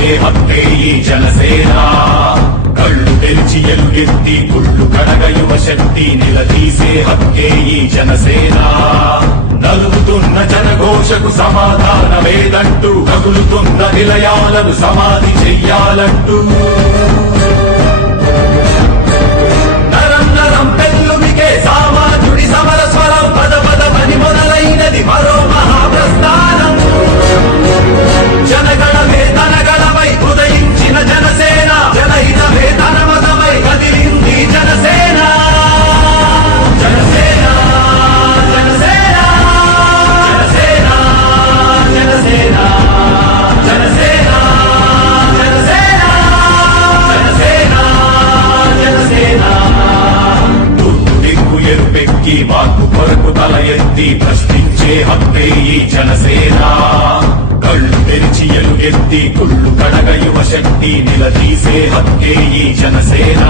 ప్రశ్నించే హక్కే ఈ జనసేన కళ్ళు తెరిచి ఎలుగెత్తి కుళ్ళు కడగ యువ శక్తి నిలదీసే హక్కే ఈ జనసేన నలుగుతున్న జనఘోషకు సమాధానమేదంటూ కగులుతున్న నిలయాలను సమాధి చెయ్యాలంటూ నరం నరం పెళ్ళుమికే సామాన్యుడి సమర స్వరం పద పదమని మొదలైనది మరో మహాప్రస్థానం జనగణమే తనగణమై ఉదయించిన జనసేన జనహితమే తన మతమై కదిలింది జనసేన జనసేన జనసేన జనసేన జనసేన జనసేన జనసేన జనసేన జనసేన తూర్పు దిక్కు ఎరుపెక్కి మార్పు కొరకు తల ఎత్తి ప్రశ్నించే హక్కే ఈ జనసేన కళ్ళు తెరిచి ఎలుగెత్తి కుళ్ళు కడగ యువ శక్తి నిలదీసే హక్కే ఈ జనసేన